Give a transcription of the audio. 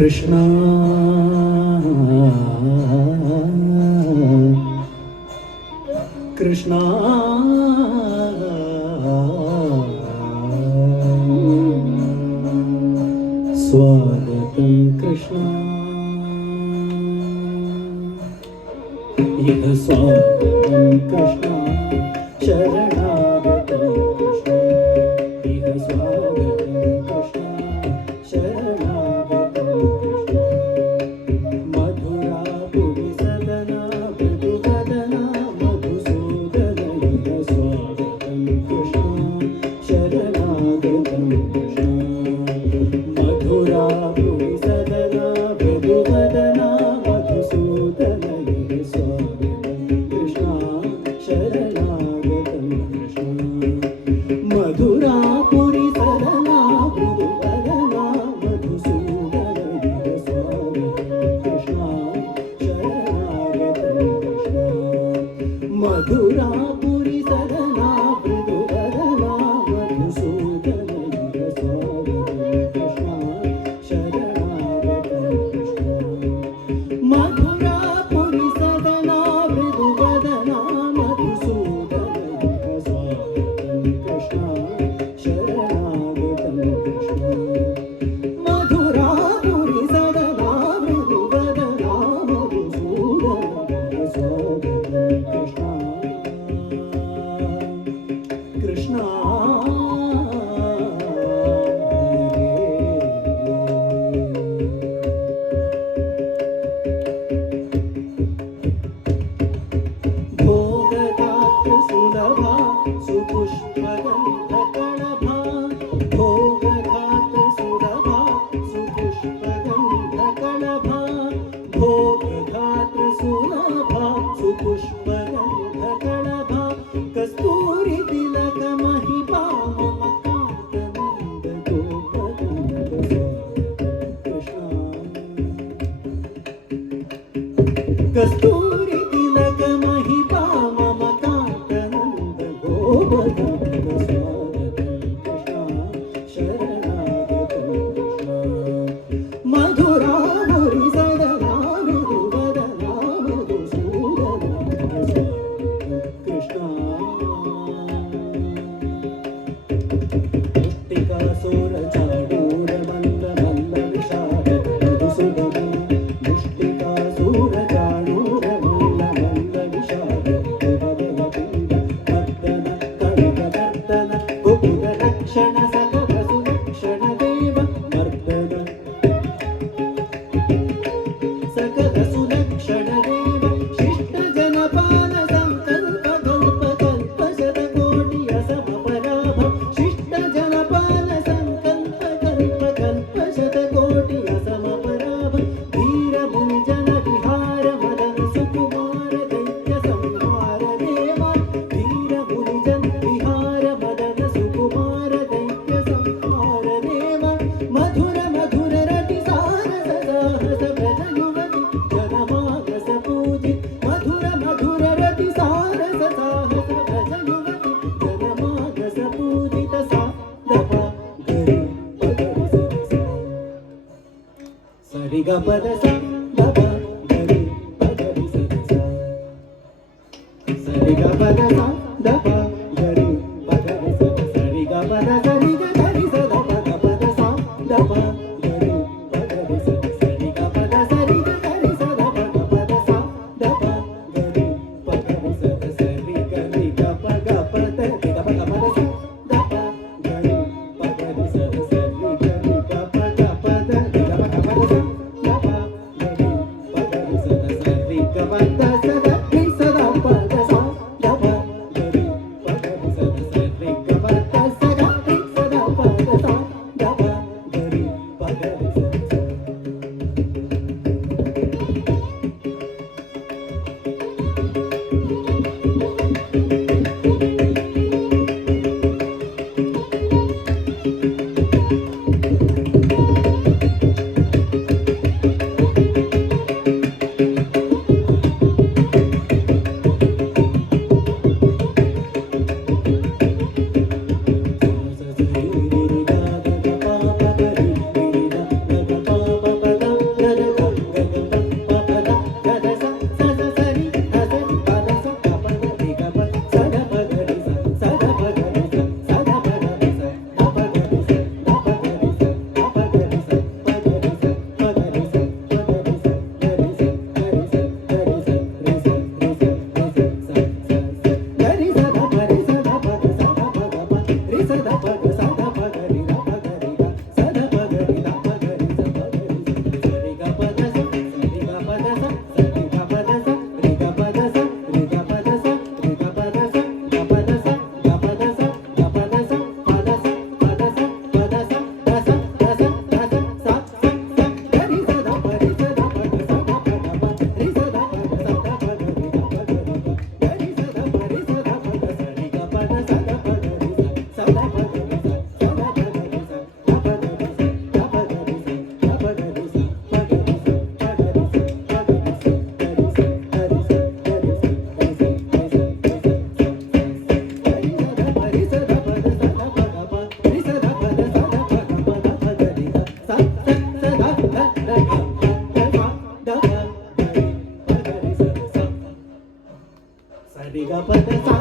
కృష్ణ కృష్ణ స్వాగతం కృష్ణ ఇహ స్వాగతం కృష్ణ శరణాగతం కృష్ణ ఇహ స్వాగతం కృష్ణ శరణాగతం కృష్ణ మధురాపురి సదనా మృదువదనా మధుసూదన ఇహ స్వాగతం కృష్ణ శరణాగతం కృష్ణ మధురాపురి సదనా మృదువదనా మధుసూదన ఇహ స్వాగతం కృష్ణ శరణాగతం కృష్ణ మధురాపురి సదనా మృదువదనా మధుసూదన ఇహ స్వాగతం కృష్ణ శరణాగతం కృష్ణ మధురాపురి సదనా మృదువదనా మధుసూదన ఇహ స్వాగతం కృష్ణ శరణాగతం కృష్ణ మధురాపురి సదనా మృదువదనా మధుసూదన ఇహ స్వాగతం కృష్ణ శరణాగతం కృష్ణ మధురాపురి సదనా మృదువదనా మధుసూదన ఇహ స్వాగతం కృష్ణ కృష్ణ భోగదాత్ర సులభా సుపుష్పగంధకళభా భోగదాత్ర సులభా సుపుష్పగంధకళభా భోగదాత్ర సులభా సుపుష్పగంధకళభా కస్తూరి తిలక మహిపా మమ కాంతనంద గోపగంధ కృష్ణ కస్తూరి తిలక మహిపా మమ కాంతనంద గోపగంధ స్వాగతం కృష్ణ శరణాగతం కృష్ణ మధురాపురి సదనా మృదువదనా మధుసూదన ఇహ స్వాగతం కృష్ణ ముష్టికాసుర చాడూర మంద మంద విషాద మధుసూదన ముష్టికాసుర చాడూర మంద మంద విషాద మధువపింద మర్దన కనకవర్ధన గుపుర రక్షణ సకవసు లక్షణ దేవ మర్దన సకల సులక్షణ దేవ శిష్ట జనపాల సంకల్ప కల్ప కల్ప శతకోటి అసమపరాభ శిష్ట జనపాల సంకల్ప కల్ప కల్ప శతకోటి అసమపరాభ ధీర మునిజన విహార మదన సుకుమార దైత్య సంహార దేవ ధీర మునిజన విహార మదన సుకుమార దైత్య సంహార దేవ మధుర మధుర రటి సార సదాహస వ్రజ యువతి జనమానస పూజి మధుర మధుర రటి సార సదాహస వ్రజ యువతి జనమానస పూజిత సా దప గరి పగరి సరి గ పద సా దప గరి పగరి సరి గ పద సా దప గరి పగరి సరి గ పద సరి గ గరి స దప గ పద సా దప గరి పగరి సరి గ పద సరి గ గరి స దప గ పద సా దప గరి పగరి సరి గరి గ ప గ పద రి గ ప గ పద సా దప గరి పగరి సరి గరి గ ప గ పద రి గ ప గ పద సా దప గరి పగరి సరి గ పద స ద రి స ద ప ద సా దప గరి పగరి సరి గ పద స గ రి స ద ప ద సా దప గరి పగరి సరి సరి గ పద సా